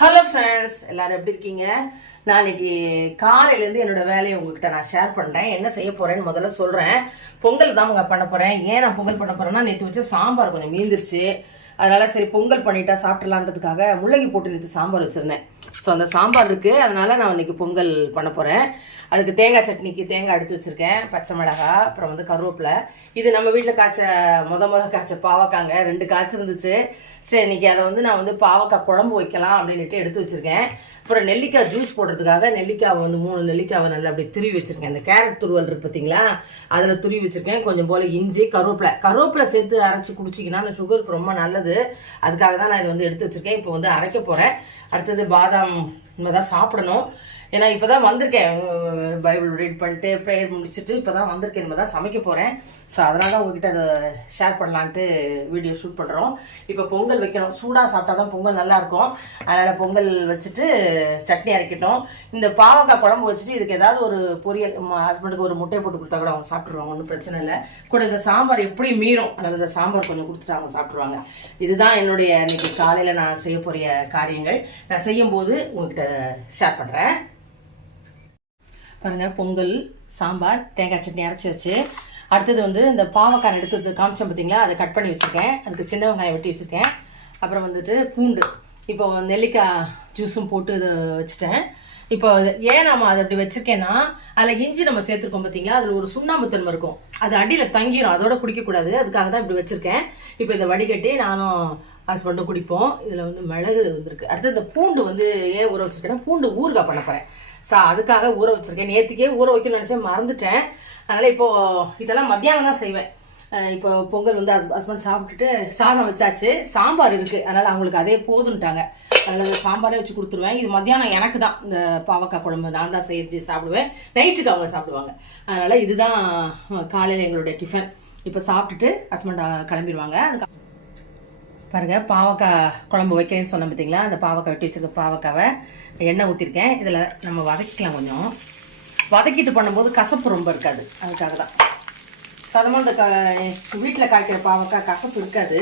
Hello friends எல்லாரும் எப்படி இருக்கீங்க? நான் இன்னைக்கு காலையிலேருந்து என்னோட வேலையை உங்ககிட்ட நான் ஷேர் பண்ணுறேன் என்ன செய்ய போகிறேன்னு முதல்ல சொல்கிறேன் பொங்கல் தான் உங்க பண்ண போகிறேன் ஏன் நான் பொங்கல் பண்ண போகிறேன்னா நேற்று வச்ச சாம்பார் கொஞ்சம் மீந்துருச்சு. அதனால சரி பொங்கல் பண்ணிட்டா சாப்பிட்லான்றதுக்காக முள்ளங்கி போட்டு நேற்று சாம்பார் வச்சுருந்தேன். ஸோ அந்த சாம்பார் இருக்குது அதனால் நான் இன்னைக்கு பொங்கல் பண்ண போகிறேன் அதுக்கு தேங்காய் சட்னிக்கு தேங்காய் எடுத்து வச்சுருக்கேன். பச்சை மிளகாய் அப்புறம் வந்து கருவேப்பிலை. இது நம்ம வீட்டில் காய்ச்ச முத முத காய்ச்ச பாவக்காங்க. ரெண்டு காய்ச்சிருந்துச்சு சரி இன்றைக்கி அதை வந்து நான் வந்து பாவக்காய் குழம்பு வைக்கலாம் அப்படின்னுட்டு எடுத்து வச்சுருக்கேன். அப்புறம் நெல்லிக்காய் ஜூஸ் போடுறதுக்காக நெல்லிக்காவை வந்து மூணு நெல்லிக்காவை நல்லா அப்படி துருவி வச்சுருக்கேன். இந்த கேரட் துருவல் இருக்குது பார்த்தீங்களா அதில் துருவி வச்சுருக்கேன். கொஞ்சம் போல் இஞ்சி கருவேப்பிலை. கருவேப்பிலை சேர்த்து அரைச்சி குடிச்சிங்கன்னா அந்த சுகருக்கு ரொம்ப நல்லது. அதுக்காக தான் நான் இதை வந்து எடுத்து வச்சுருக்கேன். இப்போ வந்து அரைக்க போகிறேன் அடுத்தது பாதாம் இனிமே தான் சாப்பிடணும். ஏன்னா இப்போ தான் வந்திருக்கேன் பைபிள் ரீட் பண்ணிட்டு ப்ரேயர் முடிச்சுட்டு இப்போ தான் வந்திருக்கேன். இனிமே தான் சமைக்க போகிறேன் ஸோ அதனால தான் உங்ககிட்ட அதை ஷேர் பண்ணலான்ட்டு வீடியோ ஷூட் பண்ணுறோம் இப்போ பொங்கல் வைக்கணும். சூடாக சாப்பிட்டா தான் பொங்கல் நல்லா இருக்கும். அதனால் பொங்கல் வச்சுட்டு சட்னி அரைக்கட்டும். இந்த பாவக்காய் குழம்பு வச்சுட்டு இதுக்கு ஏதாவது ஒரு பொரியல் ஹஸ்பண்டுக்கு ஒரு முட்டையை போட்டு கொடுத்தா கூட அவங்க சாப்பிட்ருவாங்க ஒன்றும் பிரச்சனை இல்லை. கூட இந்த சாம்பார் எப்படி மீறும்? அதனால் இந்த சாம்பார் கொஞ்சம் கொடுத்துட்டு அவங்க சாப்பிட்ருவாங்க இதுதான் என்னுடைய இன்னைக்கு காலையில் நான் செய்ய போகிற காரியங்கள். நான் செய்யும்போது உங்ககிட்ட ஷேர் பண்ணுறேன் பாருங்கள் பொங்கல் சாம்பார் தேங்காய் சட்னி அரைச்சி வச்சு அடுத்தது வந்து இந்த பாவக்காய் எடுத்து காமிச்சேன் பார்த்தீங்களா அதை கட் பண்ணி வச்சுருக்கேன். அதுக்கு சின்ன வெங்காயம் வெட்டி வச்சுருக்கேன். அப்புறம் வந்துட்டு பூண்டு. இப்போ நெல்லிக்காய் ஜூஸும் போட்டு இதை வச்சுட்டேன். இப்போ ஏன் நம்ம அதை அப்படி வச்சிருக்கேன்னா அதில் இஞ்சி நம்ம சேர்த்துருக்கோம் பார்த்தீங்களா அதில் ஒரு சுண்ணாம்பு தன்மை இருக்கும். அது அடியில் தங்கிரும் அதோட குடிக்கக்கூடாது அதுக்காக தான் இப்படி வச்சுருக்கேன். இப்போ இதை வடிகட்டி நானும் ஹஸ்பண்டும் குடிப்போம். இதில் வந்து மிளகு வந்திருக்கு. அடுத்து இந்த பூண்டு வந்து ஏன் ஊற வச்சுருக்கேன்னா பூண்டு ஊறுகாய் பண்ண போகிறேன் ஸோ அதுக்காக ஊற வச்சிருக்கேன். நேற்றுக்கே ஊற வைக்கணும்னு நினச்சேன் மறந்துட்டேன். அதனால் இப்போது இதெல்லாம் மத்தியானம் தான் செய்வேன். இப்போ பொங்கல் வந்து ஹஸ் ஹஸ்பண்ட் சாப்பிட்டுட்டு சாதம் வச்சாச்சு. சாம்பார் இருக்குது அதனால் அவங்களுக்கு அதே போதுன்ட்டாங்க. அதனால் சாம்பாரே வச்சு கொடுத்துருவேன். இது மத்தியானம் எனக்கு தான். இந்த பாவக்காய் குழம்பு நான் தான் செஞ்சு சாப்பிடுவேன். நைட்டுக்கு அவங்க சாப்பிடுவாங்க. அதனால் இதுதான் காலையில் எங்களுடைய டிஃபன் இப்போ சாப்பிட்டுட்டு ஹஸ்பண்ட் கிளம்பிடுவாங்க. அதுக்கு பாருங்க பாவக்காய் குழம்பு வைக்கிறேன்னு சொன்னேன் பார்த்தீங்களா அந்த பாவக்காய் வெட்டி வச்சுருக்க பாவக்காவை. எண்ணெய் ஊற்றிருக்கேன் இதில் நம்ம வதக்கிக்கலாம் கொஞ்சம். வதக்கிட்டு பண்ணும்போது கசப்பு ரொம்ப இருக்காது. அதுக்காக தான். சாதாரணமாக இந்த க வீட்டில் காய்க்கிற பாவக்காய் கசப்பு இருக்காது.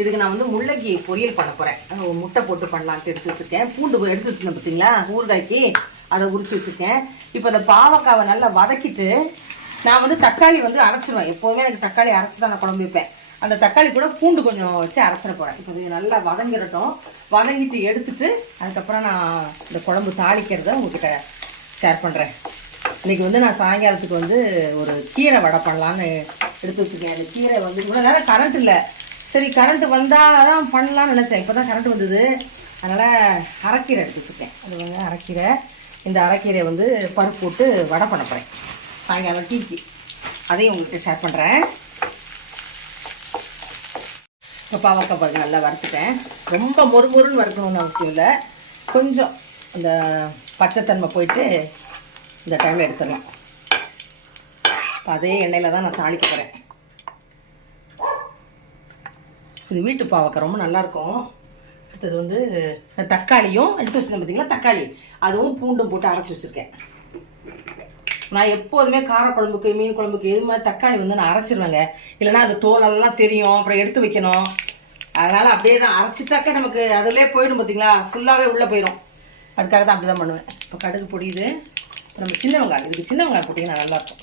இதுக்கு நான் வந்து முள்ளங்கி பொரியல் பண்ண போகிறேன் முட்டை போட்டு பண்ணலான்ட்டு எடுத்து வச்சுருக்கேன். பூண்டு எடுத்து வச்சுருந்தேன் பார்த்தீங்களா ஊறுகாய்க்கு அதை உரிச்சு வச்சுருக்கேன். இப்போ இந்த பாவக்காவை நல்லா வதக்கிட்டு நான் வந்து தக்காளி வந்து அரைச்சிடுவேன் எப்போவுமே எனக்கு தக்காளி அரைச்சி தான் நான் குழம்பு வைப்பேன். அந்த தக்காளி கூட பூண்டு கொஞ்சம் வச்சு அரைச்சிட போகிறேன் இப்போ இது நல்லா வதங்கிடட்டும். வதங்கிட்டு எடுத்துட்டு அதுக்கப்புறம் நான் இந்த குழம்பு தாளிக்கிறத உங்ககிட்ட ஷேர் பண்ணுறேன் இன்னைக்கு வந்து நான் சாயங்காலத்துக்கு வந்து ஒரு கீரை வடை பண்ணலான்னு எடுத்து வச்சுருக்கேன். அந்த கீரை வந்து இவ்வளோ நேரம் கரண்ட் இல்லை. சரி கரண்ட் வந்தால் தான் பண்ணலான்னு நினச்சேன். இப்போ தான் கரண்ட் வந்தது. அதனால் அரைக்கீரை எடுத்து வச்சுருக்கேன். அது வந்து அரைக்கீரை. இந்த அரைக்கீரை வந்து பருப்பு போட்டு வடை பண்ண போகிறேன் சாயங்காலம் டீக்கு. அதையும் உங்கள்கிட்ட ஷேர் பண்ணுறேன் இப்போ பாவக்காய் பாருங்கள் நல்லா வறுத்துட்டேன். ரொம்ப மொறுமொறுன்னு வறுக்கணும்னு அவசியம் இல்லை. கொஞ்சம் அந்த பச்சைத்தன்மை போயிட்டு இந்த டைமில் எடுத்துடலாம். இப்போ அதே எண்ணெயில் தான் நான் தாளிக்க போகிறேன் இது வீட்டு பாவக்காய் ரொம்ப நல்லாயிருக்கும் அடுத்தது வந்து தக்காளியும் எடுத்து வச்சுருந்தேன் பார்த்தீங்களா தக்காளி. அதுவும் பூண்டும் போட்டு அரைச்சி வச்சுருக்கேன். நான் எப்போதுமே காரக்குழம்புக்கு மீன் குழம்புக்கு எது மாதிரி தக்காளி வந்து நான் அரைச்சிருவேங்க. இல்லைன்னா அது தோலெல்லாம் தெரியும் அப்புறம் எடுத்து வைக்கணும். அதனால் அப்படியே தான் அரைச்சிட்டாக்க நமக்கு அதிலே போயிடும் பார்த்தீங்களா ஃபுல்லாகவே உள்ளே போயிடும் அதுக்காக தான் அப்படி தான் பண்ணுவேன். இப்போ கடுகு பொடியுது. இப்போ நம்ம சின்ன வெங்காயம். இதுக்கு சின்ன வெங்காயம் போட்டிங்கன்னா நல்லாயிருக்கும்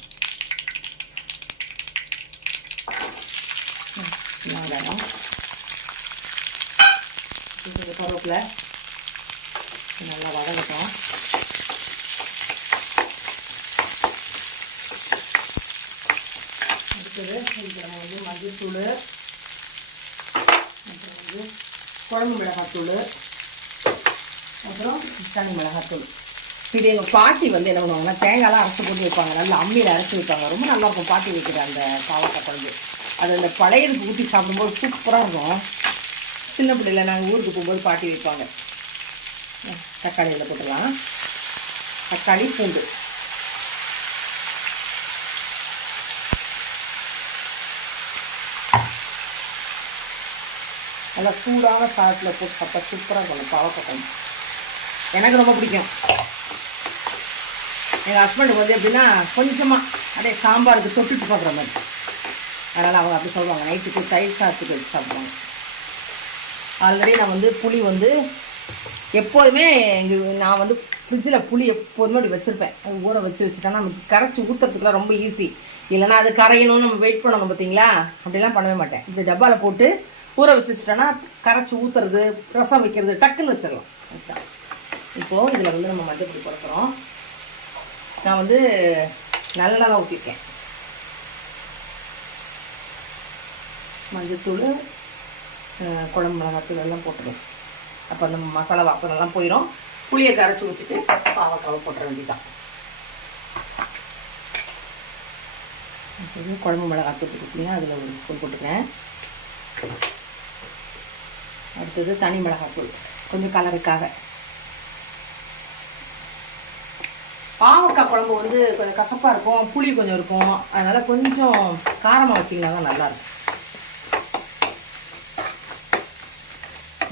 வெங்காயம். இது நல்லா வதங்கட்டும். அடுத்தது வந்து மஞ்சத்தூள் அப்புறம் வந்து குழம்பு மிளகாத்தூள் அப்புறம் தனி மிளகாத்தூள். இது எங்கள் பாட்டி வந்து என்ன பண்ணுவாங்கன்னா தேங்காய்லாம் அரைச்சி போட்டு வைப்பாங்க. நல்லா அம்மியில் அரைச்சி வைப்பாங்க. ரொம்ப நல்லா இருக்கும் பாட்டி வைக்கிற அந்த பாவக்காய் குழம்பு. அது அந்த பழையதுக்கு ஊற்றி சாப்பிடும்போது சூப்பராக இருக்கும். சின்ன பிள்ளையில் நாங்கள் ஊருக்கு போகும்போது பாட்டி வைப்பாங்க. தக்காளி இதில் போட்டுடலாம் தக்காளி பூண்டு. நல்லா சூடான சாதத்தில் போட்டு சாப்பிட்டா சூப்பராக இருக்கும் பாவக்காய் எனக்கு ரொம்ப பிடிக்கும். எங்கள் ஹஸ்பண்டுக்கு வந்து எப்படின்னா கொஞ்சமாக அப்படியே சாம்பாருக்கு தொட்டுட்டு சாப்பிட்ற மாதிரி. அதனால் அவங்க அப்படி சொல்லுவாங்க. நைட்டுக்கு தயிர் சாதத்துக்கு வச்சு சாப்பிடுவாங்க. ஆல்ரெடி நான் வந்து புளி வந்து எப்போதுமே எங்கள் நான் வந்து ஃப்ரிட்ஜில் புளி எப்போதுமே அப்படி வச்சுருப்பேன். அது ஊற வச்சு வச்சுட்டேன்னா நமக்கு கரைச்சி ஊற்றுறதுக்குலாம் ரொம்ப ஈஸி இல்லைன்னா அது கரையணும்னு நம்ம வெயிட் பண்ணணும் பார்த்தீங்களா அப்படிலாம் பண்ணவே மாட்டேன். இப்படி டப்பாவில் போட்டு ஊற வச்சு வச்சுட்டோன்னா கரைச்சி ஊற்றுறது ரசம் வைக்கிறது டக்குன்னு வச்சிடலாம். இப்போது இதில் வந்து நம்ம மஞ்சப்பொடி பொறுக்கிறோம் நான் வந்து நல்லெண்ணெய் ஊற்றிருக்கேன் மஞ்சத்தூள் குழம்பு மிளகாத்தூள் எல்லாம் போட்டுருவேன் அப்போ அந்த மசாலா வாசனெல்லாம் போயிடும் புளியை கரைச்சி ஊற்றிட்டு பாவக்காவை போட்டுற வேண்டியதான் குழம்பு மிளகாத்தூள் கொடுத்தீங்க அதில் ஒரு ஸ்பூன் போட்டுக்கிறேன். அடுத்தது தனி மிளகாத்தூள் கொஞ்சம் கலருக்காக பாவக்காய் குழம்பு வந்து கொஞ்சம் கசப்பாக இருக்கும் புளி கொஞ்சம் இருக்கும். அதனால் கொஞ்சம் காரமாக வச்சிங்கன்னா தான் நல்லாயிருக்கும்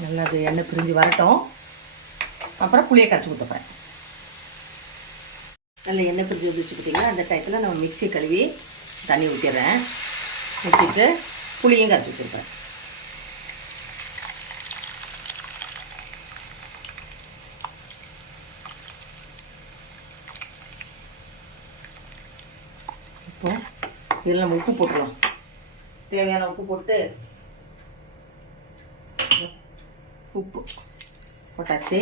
நல்லா அது எண்ணெய் பிரிஞ்சு வரட்டும். அப்புறம் புளியை கரைச்சி ஊற்றப்பேன் நல்லா எண்ணெய் பிரிஞ்சு வச்சுக்கிட்டிங்கன்னா அந்த டயத்தில் நம்ம மிக்ஸி கழுவி தண்ணி ஊற்றிடுறேன் ஊற்றிட்டு புளியும் கரைச்சி ஊற்றிருப்பேன் இப்போ இதில் நம்ம உப்பு போட்டுடலாம். தேவையான உப்பு போட்டு உப்பு போட்டாச்சு.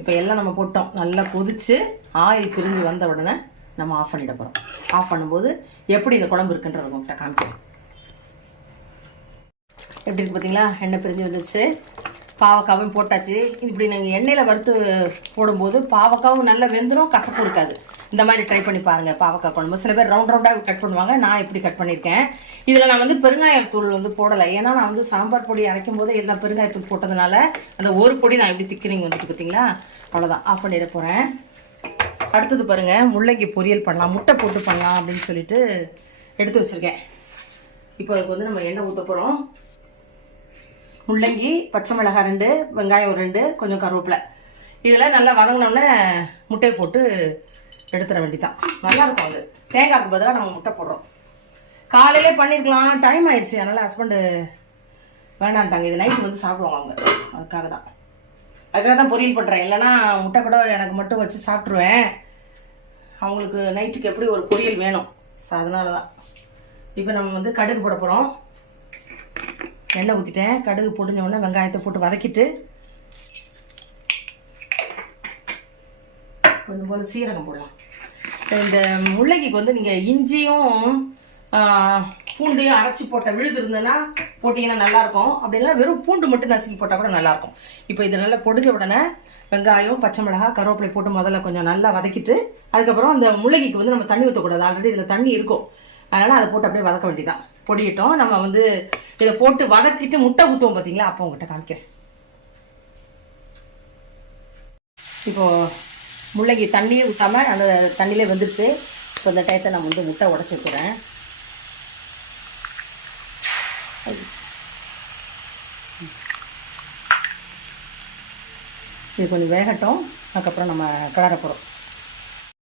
இப்போ எல்லாம் நம்ம போட்டோம். நல்லா கொதிச்சு ஆயில் பிரிஞ்சு வந்த உடனே நம்ம ஆஃப் பண்ணிட போகிறோம் ஆஃப் பண்ணும்போது எப்படி இந்த குழம்பு இருக்குன்றதை உங்கள்கிட்ட காமிக்கிறேன். எப்படி இருக்குது பார்த்தீங்களா? எண்ணெய் பிரிஞ்சு வந்துச்சு பாவக்காவும் போட்டாச்சு. இப்படி நாங்கள் எண்ணெயில் வறுத்து போடும்போது பாவக்காவும் நல்லா வெந்துடும் கசப்பு இருக்காது. இந்த மாதிரி ட்ரை பண்ணி பாருங்கள் பாவக்காய் குழம்பு. சில பேர் ரவுண்ட் ரவுண்டாக கட் பண்ணுவாங்க. நான் இப்படி கட் பண்ணியிருக்கேன். இதில் நான் வந்து பெருங்காயத்தூள் வந்து போடலை. ஏன்னா நான் வந்து சாம்பார் பொடி அரைக்கும் போது எல்லாம் பெருங்காயத்தூள் போட்டதுனால அந்த ஒரு பொடி நான் எப்படி திக்கினிங் வந்துட்டு பார்த்தீங்களா அவ்வளோதான் ஆஃப் பண்ணிட போகிறேன் அடுத்தது பாருங்கள் முள்ளங்கி பொரியல் பண்ணலாம். முட்டை போட்டு பண்ணலாம் அப்படின்னு சொல்லிட்டு எடுத்து வச்சுருக்கேன். இப்போ அதுக்கு வந்து நம்ம எண்ணெய் ஊற்ற போகிறோம் முள்ளங்கி பச்சை மிளகாய் ரெண்டு வெங்காயம் ஒரு ரெண்டு கொஞ்சம் கருவேப்பிலை. இதில் நல்லா வதங்கினோடனே முட்டையை போட்டு எடுத்துட வேண்டிதான் நல்லா இருக்கும் அது. தேங்காய்க்கு பதிலாக நம்ம முட்டை போடுறோம். காலையிலே பண்ணியிருக்கலாம் டைம் ஆயிடுச்சு. அதனால் ஹஸ்பண்டு வேணான்ட்டாங்க. இது நைட்டு வந்து சாப்பிடுவாங்க அவங்க. அதுக்காக தான். அதுக்காக தான் பொரியல் பண்ணுறேன் இல்லைன்னா முட்டை கூட எனக்கு மட்டும் வச்சு சாப்பிட்ருவேன் அவங்களுக்கு நைட்டுக்கு எப்படி ஒரு பொரியல் வேணும். ஸோ அதனால தான் இப்போ நம்ம வந்து கடுகு போட போகிறோம் எண்ணெய் ஊற்றிட்டேன் கடுகு பொடிஞ்ச உடனே வெங்காயத்தை போட்டு வதக்கிட்டு கொஞ்சம் போது சீரகம் போடலாம். இந்த முள்ளங்கிக்கு வந்து நீங்கள் இஞ்சியும் பூண்டையும் அரைச்சி போட்ட விழுது இருந்ததுன்னா போட்டிங்கன்னா நல்லாயிருக்கும். அப்படின்னா வெறும் பூண்டு மட்டும் நசுக்கி போட்டால் கூட நல்லாயிருக்கும். இப்போ இது நல்லா பொடிஞ்ச உடனே வெங்காயம் பச்சை மிளகாய் கருவேப்பிலை போட்டு முதல்ல கொஞ்சம் நல்லா வதக்கிட்டு அதுக்கப்புறம் அந்த முள்ளங்கிக்கு வந்து நம்ம தண்ணி ஊற்றக்கூடாது ஆல்ரெடி இதில் தண்ணி இருக்கும். அதனால் அதை போட்டு அப்படியே வதக்க வேண்டியதான் பொடியிட்டோம். நம்ம வந்து இதை போட்டு வதக்கிட்டு முட்டை ஊற்றுவோம் பார்த்தீங்களா அப்போ உங்கள்கிட்ட காமிக்கிறேன். இப்போ முள்ளங்கி தண்ணியே ஊற்றாமல் அந்த தண்ணியிலே வந்துருச்சு. இப்போ இந்த டயத்தை நான் வந்து முட்டை உடச்சி வைக்கிறேன். இது கொஞ்சம் வேகட்டும். அதுக்கப்புறம் நம்ம கிளற போகிறோம்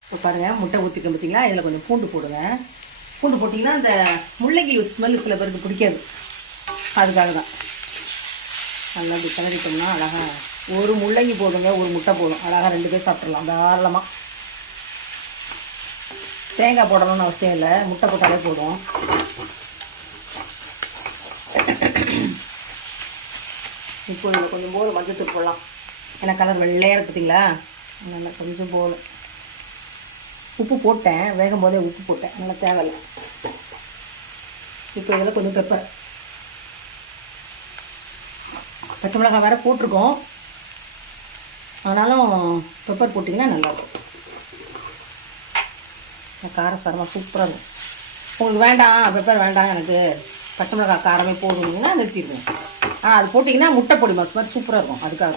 இப்போ பாருங்கள் முட்டை ஊற்றிக்க பார்த்தீங்களா இதில் கொஞ்சம் பூண்டு போடுங்க. பூண்டு போட்டிங்கன்னா அந்த முள்ளங்கி ஸ்மெல் சில பேருக்கு பிடிக்காது. அதுக்காக தான். நல்லா இப்படி கிளறிட்டோம்னா அழகாக ஒரு முள்ளங்கி போதுங்க ஒரு முட்டை போதும். அழகாக ரெண்டு பேர் சாப்பிட்றலாம் தாராளமாக தேங்காய் போடணும்னு அவசியம் இல்லை முட்டை போட்டாலே போதும். இப்போ இதில் கொஞ்சம் போல் மஞ்சத்தூள் போடலாம். ஏன்னா கலர் வெள்ளையாக இருக்குதுங்களா நல்லா கொஞ்சம் போல். உப்பு போட்டேன் வேகும் போதே உப்பு போட்டேன் நல்லா தேவையில்லை. இப்போ இதில் கொஞ்சம் பெப்பர் பச்சை மிளகாய் வேறு போட்டிருக்கோம். ஆனாலும் பெப்பர் போட்டிங்கன்னா நல்லாயிருக்கும். காரசாரமாக சூப்பராக இருக்கும். உங்களுக்கு வேண்டாம் பெப்பர் வேண்டாம் எனக்கு பச்சை மிளகாய் காரமே போடுவீங்கன்னா நிறுத்திடுவோம் ஆ அது போட்டிங்கன்னா முட்டை பொடி மாஸ் மாதிரி சூப்பராக இருக்கும் அதுக்காக.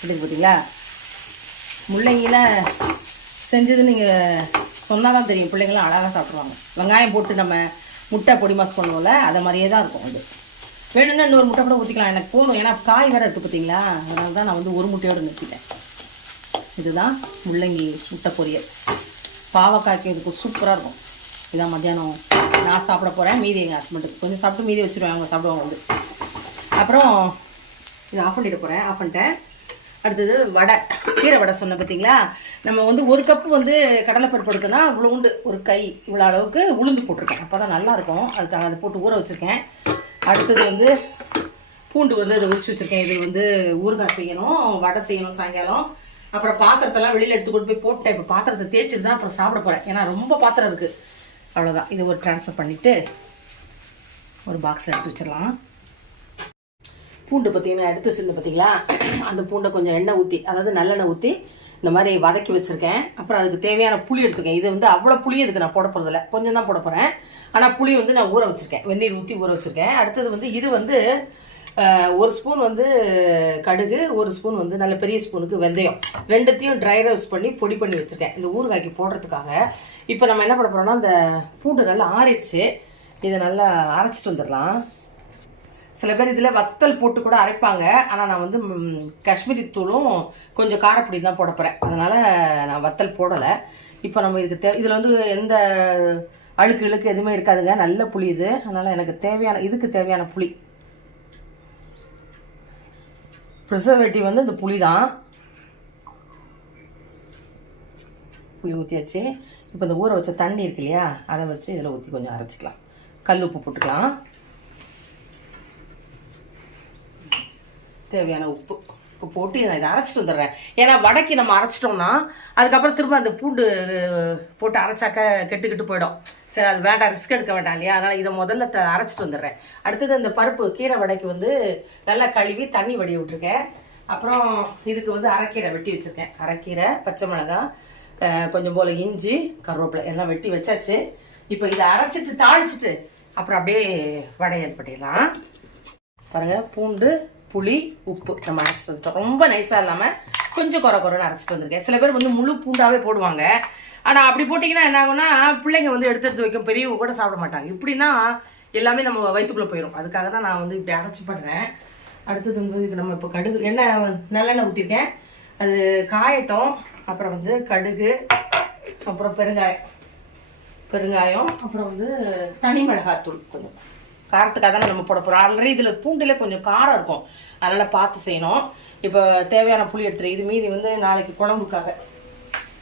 எப்படி பார்த்தீங்களா முள்ளங்கியில் செஞ்சது நீங்கள் சொன்னால் தான் தெரியும். பிள்ளைங்களாம் அழகாக சாப்பிடுவாங்க. வெங்காயம் போட்டு நம்ம முட்டை பொடி மாஸ் பண்ணுவோம்ல அதை மாதிரியே தான் இருக்கும் அது. வேணும்னா இன்னொரு முட்டை கூட ஊற்றிக்கலாம் எனக்கு போதும். ஏன்னா காய் வேறு இருக்குது பார்த்தீங்களா அதனால தான் நான் வந்து ஒரு முட்டையோடு நிறுத்திட்டேன். இதுதான் முள்ளங்கி முட்டை பொரியல். பாவக்காய்க்கு இதுக்கு சூப்பராக இருக்கும். இதான் மத்தியானம் நான் சாப்பிட போகிறேன் மீதி எங்கள் ஹஸ்பண்டுக்கு கொஞ்சம் சாப்பிட்டு மீதி வச்சுருவேன். அவங்க சாப்பிடுவாங்க வந்து. அப்புறம் இதை ஆஃப் பண்ணிட போகிறேன் ஆஃப் பண்ணிட்டேன். அடுத்தது வடை. கீரை வடை சொன்னேன் பார்த்தீங்களா நம்ம வந்து ஒரு கப்பு வந்து கடலைப்பருப்பு எடுத்தோன்னா இவ்வளோ உண்டு ஒரு கை இவ்வளோ அளவுக்கு உளுந்து போட்டிருக்கேன். அப்போ தான் நல்லாயிருக்கும் அதுக்காக அதை போட்டு ஊற வச்சுருக்கேன். அடுத்தது வந்து பூண்டு வந்து அதை உரிச்சு வச்சுருக்கேன். இது வந்து ஊறுகாய் செய்யணும் வடை செய்யணும் சாயங்காலம். அப்புறம் பாத்திரத்தெல்லாம் வெளியில் எடுத்து கொண்டு போய் போட்டேன் இப்போ பாத்திரத்தை தேய்ச்சிட்டு தான் அப்புறம் சாப்பிட போகிறேன் ஏன்னா ரொம்ப பாத்திரம் இருக்குது அவ்வளோதான் இதை ஒரு ட்ரான்ஸ்ஃபர் பண்ணிவிட்டு ஒரு பாக்ஸ் எடுத்து வச்சிடலாம். பூண்டு பார்த்தீங்கன்னா எடுத்து வச்சிருந்தேன் பார்த்தீங்களா அந்த பூண்டை கொஞ்சம் எண்ணெய் ஊற்றி அதாவது நல்லெண்ணெய் ஊற்றி இந்த மாதிரி வதக்கி வச்சுருக்கேன். அப்புறம் அதுக்கு தேவையான புளி எடுத்துக்கேன். இது வந்து அவ்வளோ புளி இதுக்கு நான் போட போகிறதில்ல கொஞ்சம் தான் போட போகிறேன் ஆனால் புளி வந்து நான் ஊற வச்சுருக்கேன். வெந்நீர் ஊற்றி ஊற வச்சுருக்கேன். அடுத்தது வந்து இது வந்து ஒரு ஸ்பூன் வந்து கடுகு ஒரு ஸ்பூன் வந்து நல்ல பெரிய ஸ்பூனுக்கு வெந்தயம். ரெண்டுத்தையும் ட்ரை ரோஸ்ட் பண்ணி பொடி பண்ணி வச்சுருக்கேன். இந்த ஊறுகாய்க்கு போடுறதுக்காக. இப்போ நம்ம என்ன பண்ண போகிறோம்னா அந்த பூண்டு நல்லா ஆறிடுச்சு. இதை நல்லா அரைச்சிட்டு வந்துடலாம். சில பேர் இதில் வத்தல் போட்டு கூட அரைப்பாங்க. ஆனால் நான் வந்து காஷ்மீரி தூளும் கொஞ்சம் காரப்பொடி தான் போட போகிறேன் அதனால் நான் வத்தல் போடலை. இப்போ நம்ம இதுக்கு தே இதில் வந்து எந்த அழுக்கு இழுக்கு எதுவுமே இருக்காதுங்க. நல்ல புளி இது. அதனால் எனக்கு தேவையான இதுக்கு தேவையான புளி. ப்ரிசர்வேட்டிவ் வந்து இந்த புளி தான். புளி ஊற்றியாச்சு இப்போ இந்த ஊற வச்ச தண்ணி இருக்கு இல்லையா? அதை வச்சு இதில் ஊற்றி கொஞ்சம் அரைச்சிக்கலாம். கல் உப்பு போட்டுக்கலாம். தேவையான உப்பு. உப்பு போட்டு நான் இதை அரைச்சிட்டு வந்துடுறேன். ஏன்னா வடக்கி நம்ம அரைச்சிட்டோம்னா அதுக்கப்புறம் திரும்ப அந்த பூண்டு போட்டு அரைச்சாக்க கெட்டுக்கிட்டு போயிடும். சரி அது வேண்டாம் ரிஸ்க் எடுக்க வேண்டாம் இல்லையா? அதனால் இதை முதல்ல த அரைச்சிட்டு வந்துடுறேன். அடுத்தது அந்த பருப்பு கீரை வடைக்கு வந்து நல்லா கழுவி தண்ணி வடி விட்டுருக்கேன். அப்புறம் இதுக்கு வந்து அரைக்கீரை வெட்டி வச்சுருக்கேன். அரைக்கீரை பச்சை மிளகாய் கொஞ்சம் போல் இஞ்சி கருவேப்பிலை எல்லாம் வெட்டி வச்சாச்சு. இப்போ இதை அரைச்சிட்டு தாளிச்சிட்டு அப்புறம் அப்படியே வடை இது பண்ணிடலாம் பூண்டு புளி உப்பு. நம்ம அரைச்சிட்டு வந்துட்டோம். ரொம்ப நைஸாக இல்லாமல் கொஞ்சம் குறை குறைன்னு அரைச்சிட்டு வந்திருக்கேன். சில பேர் வந்து முழு பூண்டாவே போடுவாங்க. ஆனால் அப்படி போட்டிங்கன்னா என்ன ஆகும்னா பிள்ளைங்க வந்து எடுத்து எடுத்து வைக்கும் பெரியவங்க கூட சாப்பிட மாட்டாங்க. இப்படின்னா எல்லாமே நம்ம வயிற்றுக்குள்ளே போயிடும் அதுக்காக தான் நான் வந்து இப்படி அரைச்சி பண்ணுறேன் அடுத்தது வந்து இது நம்ம இப்போ கடுகு எண்ணெய் நல்லெண்ணெய் ஊற்றிருக்கேன் அது காயட்டும். அப்புறம் வந்து கடுகு அப்புறம் பெருங்காயம் பெருங்காயம் அப்புறம் வந்து தனி மிளகாத்தூள் கொஞ்சம். காரத்துக்காக தானே நம்ம போட போகிறோம் ஆல்ரெடி இதில் பூண்டில் கொஞ்சம் காரம் இருக்கும். அதனால் பார்த்து செய்யணும். இப்போ தேவையான புளி எடுத்துரு. இது மீதி வந்து நாளைக்கு குழம்புக்காக.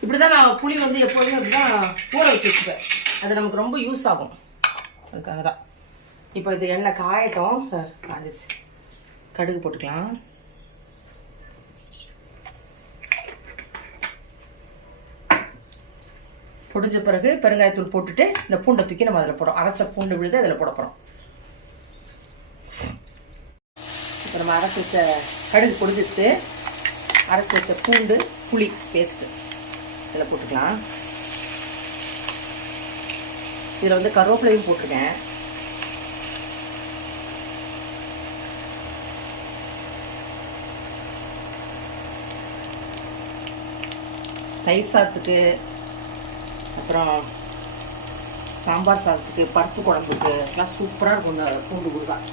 இப்படி தான் நான் புளி வந்து எப்போதுமே அப்படி தான் ஊற வச்சு வச்சுப்பேன். அது நமக்கு ரொம்ப யூஸ் ஆகும். அதுக்காக தான் இப்போ இது எண்ணெய் காயட்டும். காஞ்சிச்சு கடுகு போட்டுக்கலாம். பொடிஞ்ச பிறகு பெருங்காயத்தூள் போட்டுட்டு இந்த பூண்டை தூக்கி நம்ம அதில் போடுறோம். அரைச்ச பூண்டு விழுது அதில் போட போகிறோம் இப்போ நம்ம அரைச்சி வச்ச கடுகு பொடிஞ்சிச்சு அரைச்சி வச்ச பூண்டு புளி பேஸ்ட்டு இதில் போட்டுக்கலாம். இதில் வந்து கருவேப்பிலையும் போட்டிருக்கேன். தயிர் சாத்துக்கு அப்புறம் சாம்பார் சாதத்துக்கு பருப்பு குழம்புக்கு எல்லாம் சூப்பராக இருக்கும் இந்த பூண்டு குருதான்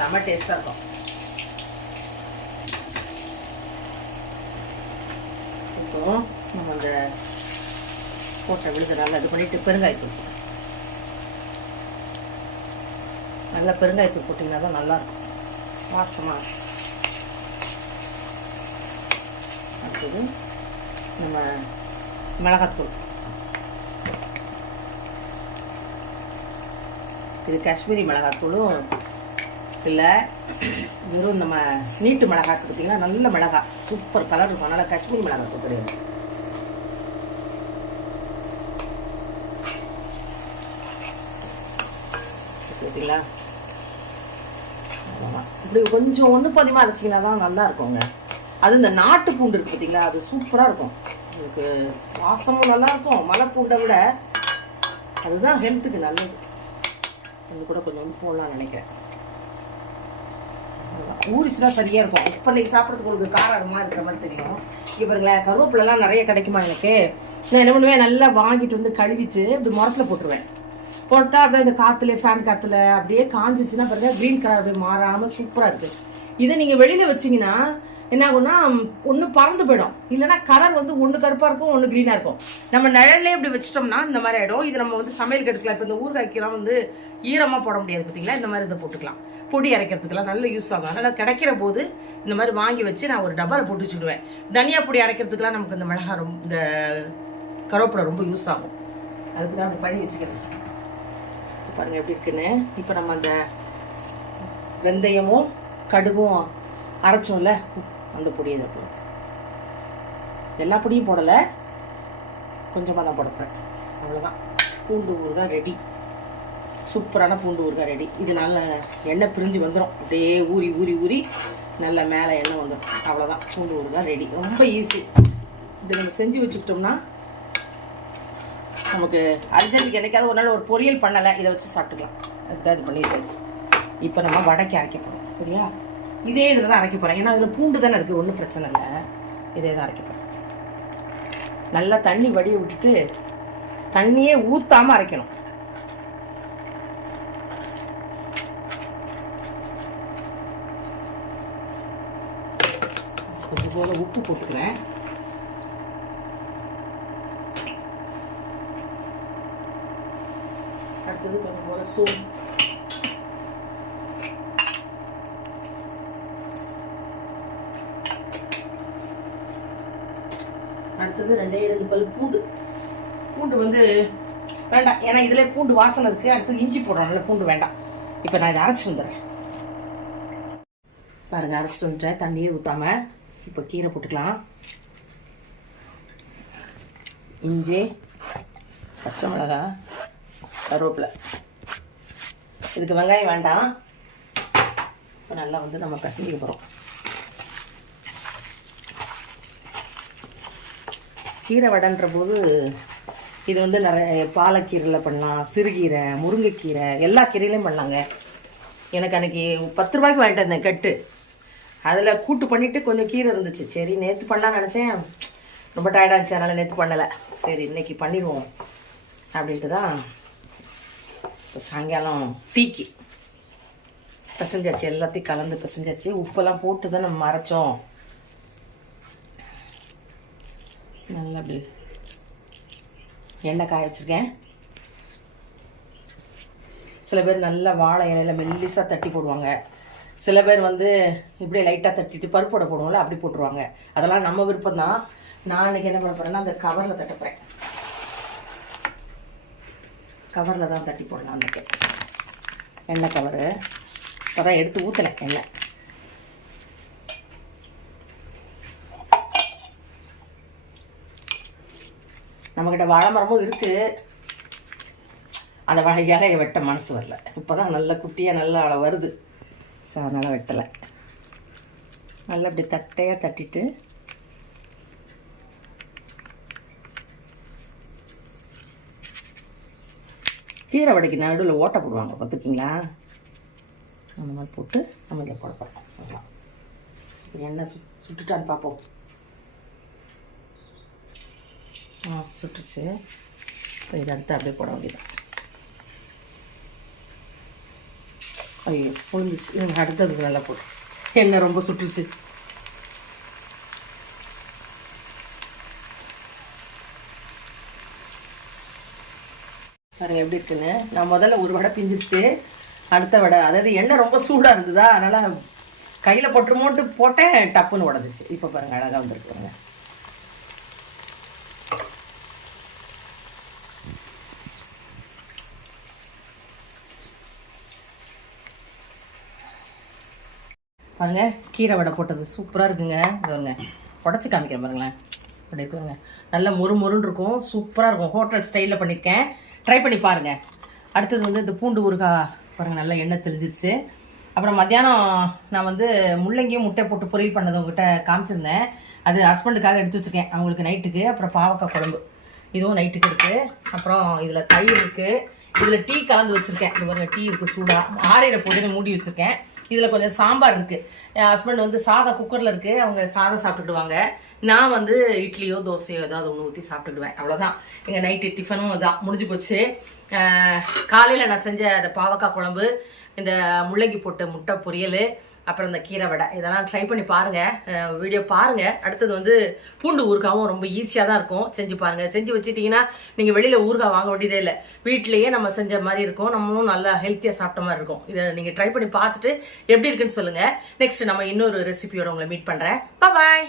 செம்ம டேஸ்ட்டாக இருக்கும். இப்போ நம்ம அந்த போட்ட விழுது நல்லா இது பண்ணிட்டு பெருங்காயத்தூள் போடுறோம். நல்லா பெருங்காயத்தூள் போட்டிங்கன்னா தான் நல்லாயிருக்கும். வாசமாக அடுத்தது நம்ம மிளகாத்தூள் இது காஷ்மீரி மிளகாத்தூளும் இல்லை வெறும் நம்ம நீட்டு மிளகா பார்த்தீங்கன்னா நல்ல மிளகா சூப்பர் கலர் இருக்கும். அதனால் காஷ்மீர் மிளகா கிடையாது பார்த்தீங்களா இப்படி கொஞ்சம் ஒன்று பதிமாக அரைச்சிங்கன்னா தான் நல்லா இருக்குங்க. அது இந்த நாட்டு பூண்டு இருக்கு பார்த்தீங்களா அது சூப்பராக இருக்கும். அதுக்கு வாசமும் நல்லாயிருக்கும் மலை பூண்டை விட அதுதான் ஹெல்த்துக்கு நல்லது. இது கூட கொஞ்சம் போடலாம்னு நினைக்கிறேன். சாப்பிடலாம் ஊறிச்சுன்னா சரியாக இருக்கும். இப்போ இன்னைக்கு சாப்பிட்றதுக்கு உங்களுக்கு காரமாக இருக்கிற மாதிரி தெரியும். இங்கே பாருங்களேன் கருவேப்பிலலாம் நிறைய கிடைக்குமா எனக்கு? நான் என்ன பண்ணுவேன் நல்லா வாங்கிட்டு வந்து கழுவிட்டு இப்படி முரத்தில் போட்டுருவேன். போட்டால் அப்படியே இந்த காற்றுல ஃபேன் காற்றுல அப்படியே காஞ்சிச்சுன்னா பாருங்க க்ரீன் கலர் அப்படியே மாறாமல் சூப்பராக இருக்குது இதை நீங்கள் வெளியில் வச்சீங்கன்னா என்ன ஆகும்னா ஒன்று பறந்து போயிடும். இல்லைன்னா கலர் வந்து ஒன்று கருப்பாக இருக்கும் ஒன்று க்ரீனாக இருக்கும். நம்ம நிழல்லே இப்படி வச்சிட்டோம்னா இந்த மாதிரி ஆகிடும் இது நம்ம வந்து சமையல் எடுக்கலாம் இப்போ இந்த ஊறுகாய்க்கெல்லாம் வந்து ஈரமாக போட முடியாது பார்த்தீங்களா இந்த மாதிரி இதை போட்டுக்கலாம். பொடி அரைக்கிறதுக்கெல்லாம் நல்ல யூஸ் ஆகும். அதனால் கிடைக்கிற போது இந்த மாதிரி வாங்கி வச்சு நான் ஒரு டப்பாவில் போட்டு வச்சுடுவேன் தனியா பொடி அரைக்கிறதுக்கெல்லாம் நமக்கு இந்த மிளகா ரொம்ப இந்த கருவேப்பிலை ரொம்ப யூஸ் ஆகும். அதுக்கு தான் அப்படி பண்ணி வச்சுக்கிறேன் பாருங்க எப்படி இருக்குன்னு. இப்போ நம்ம அந்த வெந்தயமும் கடுகும் அரைச்சோம்ல அந்த பொடியை இதை போடும் எல்லா பொடியும் போடலை. கொஞ்சமாக தான் போடப்பேன் அவ்வளோதான் பூண்டு ஊறுகாய் ரெடி சூப்பரான பூண்டு ஊறுகாய் ரெடி இது நல்லா எண்ணெய் பிரிஞ்சு வந்துடும் அப்படியே ஊறி ஊறி ஊறி நல்லா மேலே எண்ணெய் வந்துடும் அவ்வளோதான் பூண்டு ஊறுகாய் ரெடி ரொம்ப ஈஸி இப்படி நம்ம செஞ்சு வச்சுக்கிட்டோம்னா நமக்கு அர்ஜென்ட்டுக்கு என்னைக்காவது ஒரு நாள் ஒரு பொரியல் பண்ணலை இதை வச்சு சாப்பிட்டுக்கலாம். அதுதான் இது பண்ணி வச்சாச்சு இப்போ நம்ம வடக்கி அரைக்க போகிறோம் சரியா? இதே இதில் தான் அரைக்க போகிறேன் ஏன்னா அதில் பூண்டு தானே இருக்குது ஒன்றும் பிரச்சனை இல்லை. இதே தான் அரைக்க போகிறேன் நல்லா தண்ணி வடிய விட்டுட்டு தண்ணியே ஊற்றாமல் அரைக்கணும் கொஞ்சம் போல் உப்பு போட்டுக்கிறேன். அடுத்தது கொஞ்சம் போல் சோம்பு. அடுத்தது ரெண்டே ரெண்டு பல் பூண்டு. பூண்டு வந்து வேண்டாம். ஏன்னா இதுல பூண்டு வாசனை இருக்குது அடுத்தது இஞ்சி போடுறோம்ல பூண்டு வேண்டாம். இப்போ நான் இதை அரைச்சிட்டு வந்துடுறேன். பாருங்க அரைச்சிட்டு வந்துட்டேன். தண்ணியே ஊத்தாம. இப்போ கீரை போட்டுக்கலாம். இஞ்சி பச்சை மிளகாய் கருவேப்பிலை. இதுக்கு வெங்காயம் வேண்டாம். இப்போ நல்லா வந்து நம்ம பிசைக்க போகிறோம் கீரை வடைன்ற போது இது வந்து நிறைய பாலக்கீரையில் பண்ணலாம் சிறுகீரை முருங்கைக்கீரை எல்லா கீரையிலையும் பண்ணலாங்க. எனக்கு அன்னைக்கு பத்து ரூபாய்க்கு வாங்கிட்டு வந்தேன் கட்டு. அதில் கூட்டு பண்ணிவிட்டு கொஞ்சம் கீரை இருந்துச்சு. சரி நேற்று பண்ணலான்னு நினச்சேன். ரொம்ப டயர்டாகிச்சு அதனால் நேற்று பண்ணலை. சரி இன்னைக்கு பண்ணிடுவோம் அப்படின்ட்டு தான் இப்போ சாயங்காலம் டீக்கு பிசைஞ்சாச்சு. எல்லாத்தையும் கலந்து பிசைஞ்சாச்சு. உப்பெல்லாம் போட்டு தான் நம்ம மறைச்சோம். நல்லா அப்படி எண்ணெய் காய வச்சுருக்கேன். சில பேர் நல்லா வாழை இலையில மெல்லிசாக தட்டி போடுவாங்க. சில பேர் வந்து இப்படியே லைட்டாக தட்டிட்டு பருப்போட போடுவோம்ல அப்படி போட்டுருவாங்க. அதெல்லாம் நம்ம விருப்பம் தான் நான் இன்னைக்கு என்ன பண்ண போகிறேன்னா அந்த கவரில் தட்ட போகிறேன் கவரில் தான் தட்டி போடலாம் அன்றைக்கி எண்ணெய் கவரு அதான் எடுத்து ஊற்றலை எண்ணெய். நம்மக்கிட்ட வாழை மரமும் இருக்குது அந்த வாழை வெட்ட மனசு வரல. இப்போ தான் நல்ல குட்டியாக நல்ல அளவு வருது. ஸோ அதனால் வெட்டலை நல்லா அப்படி தட்டையாக தட்டிட்டு கீரை வடைக்கு நடுவில் ஓட்டை போடுவாங்க பார்த்துக்கிங்களா அந்த மாதிரி போட்டு நம்ம இதில் போட போகிறோம் இப்போ எண்ணெய் சு சுட்டுட்டான்னு பார்ப்போம். ஆ சுட்டுச்சு இப்போ இதை அடுத்து அப்படியே போட வேண்டியதான் ஐயோ புழுந்துச்சு இவங்க அடுத்ததுக்கு நல்லா போட்டு எண்ணெய் ரொம்ப சுட்டுச்சு பாருங்க எப்படி இருக்குன்னு. நான் முதல்ல ஒரு வடை பிஞ்சிருச்சு. அடுத்த வடை. அதாவது எண்ணெய் ரொம்ப சூடாக இருந்ததா அதனால் கையில் போட்டுருமோன்ட்டு போட்டேன் டப்புன்னு உடஞ்சிச்சு இப்போ பாருங்கள் அழகாக வந்துருக்கு பாருங்க கீரை வடை போட்டது சூப்பராக இருக்குங்க. இது பாருங்க உடச்சி காமிக்கிறேன் பாருங்களேன். அப்படி இருக்குங்க. நல்ல மொறு மொறுன்னு இருக்கும். சூப்பராக இருக்கும். ஹோட்டல் ஸ்டைலில் பண்ணியிருக்கேன் ட்ரை பண்ணி பாருங்க. அடுத்தது வந்து இந்த பூண்டு ஊறுகாய் பாருங்கள் நல்லா எண்ணெய் தெளிஞ்சிச்சு அப்புறம் மத்தியானம் நான் வந்து முள்ளங்கியும் முட்டை போட்டு பொரியல் பண்ணது உங்ககிட்ட காமிச்சிருந்தேன். அது ஹஸ்பண்டுக்காக எடுத்து வச்சுருக்கேன். அவங்களுக்கு நைட்டுக்கு. அப்புறம் பாவக்காய் குழம்பு. இதுவும் நைட்டுக்கு இருக்குது அப்புறம் இதில் தயிர் இருக்குது இதில் டீ கலந்து வச்சுருக்கேன். இது பாருங்கள் டீ இருக்குது சூடாக ஆரையில் போட்டு மூடி வச்சுருக்கேன். இதில் கொஞ்சம் சாம்பார் இருக்குது என் ஹஸ்பண்ட் வந்து சாதம் குக்கரில் இருக்குது அவங்க சாதம் சாப்பிட்டுடுவாங்க நான் வந்து இட்லியோ தோசையோ ஏதாவது ஒன்று ஊற்றி சாப்பிட்டுடுவேன் அவ்வளோதான் எங்கள் நைட்டு டிஃபனும் இதான் முடிஞ்சு போச்சு. காலையில் நான் செஞ்ச அந்த பாவக்காய் குழம்பு இந்த முள்ளங்கி போட்ட முட்டை பொரியல் அப்புறம் இந்த கீரை வடை. இதெல்லாம் ட்ரை பண்ணி பாருங்கள் வீடியோ பாருங்கள் அடுத்தது வந்து பூண்டு ஊறுகாவும் ரொம்ப ஈஸியாக தான் இருக்கும். செஞ்சு பாருங்கள் செஞ்சு வச்சுட்டிங்கன்னா நீங்கள் வெளியில் ஊறுகாய் வாங்க வேண்டியதே இல்லை. வீட்டிலேயே நம்ம செஞ்ச மாதிரி இருக்கும். நம்மளும் நல்லா ஹெல்த்தியாக சாப்பிட்ட மாதிரி இருக்கும். இதை நீங்கள் ட்ரை பண்ணி பார்த்துட்டு எப்படி இருக்குன்னு சொல்லுங்கள் நெக்ஸ்ட் நம்ம இன்னொரு ரெசிபியோட உங்களை மீட் பண்ணுறேன் பாய்